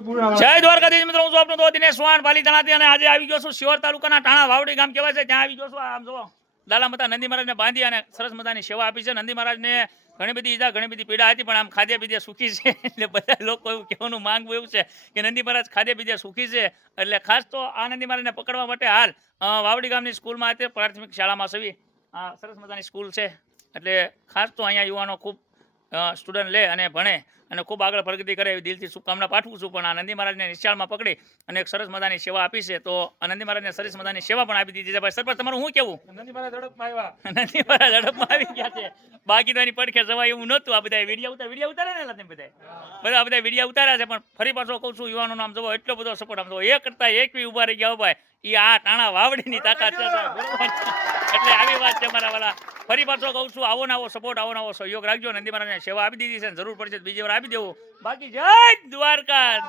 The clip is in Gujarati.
જય દ્વારકાધીશ મિત્રો, હું છું આપનો દોસ્ત દિનેશ ચૌહાણ પાલીતાણાથી અને આજે આવી ગયો છું શિવર તાલુકાના ટાણા વાવડી ગામ કહેવાય છે, ત્યાં આવી ગયો છું. આમ જો લાલા મતા નંદી મહારાજને બાંધી અને સરસ મજાની સેવા આપી છે. નંદી મહારાજને ઘણી બધી ઈજા, ઘણી બધી પીડા હતી, પણ આમ ખાધે પીધે સુખી છે. એટલે બધા લોકો એવું કહેવાનું માંગવું એવું છે કે નંદી મહારાજ ખાધે પીધે સુખી છે. એટલે ખાસ તો આ નંદી મહારાજને પકડવા માટે હાલ વાવડી ગામની સ્કૂલમાં હતી, પ્રાથમિક શાળામાં સવી સરસ મજાની સ્કૂલ છે. એટલે ખાસ તો અહીંયા યુવાનો ખૂબ સ્ટુડન્ટ લે અને ભણે અને ખૂબ આગળ પ્રગતિ કરે એવી દિલથી શુભકામના પાઠવું છું. પણ આ નંદી મહારાજને નિશાળમાં પકડી અને એક સરસ મજાની સેવા આપી છે. તો આનંદી નંદી મહારાજને સરસ મજાની સેવા પણ આપી દીધી છે. ભાઈ સરપંચ તમારું શું કેવું? નંદી મહારાજ ઝડપમાં આવ્યા. નંદી મહારાજ ઝડપમાં આવી ગયા છે. બાકી તો એની પડખે જવાય એવું નહોતું. આ બધા વીડિયો ઉતાર વીડિયો ઉતારે ને તમે બધા બધા બધા વીડિયો ઉતાર્યા છે. પણ ફરી પાછો કહું છું યુવાનો નામ જવો એટલો બધો સપોર્ટ આમ જવો એક કરતા એક બી ઊભા રહી ગયા ભાઈ. એ આ ટાણા વાવડીની તાકાત છે? એટલે આવી વાત છે મારા વાલા ફરી પાછો કહું છું, આવો આવો સપોર્ટ આવો આવો સહયોગ રાખજો. નંદી મહારાજને સેવા આપી દીધી છે જરૂર પડશે બીજી વાર આપી દેવું. બાકી જય દ્વારકા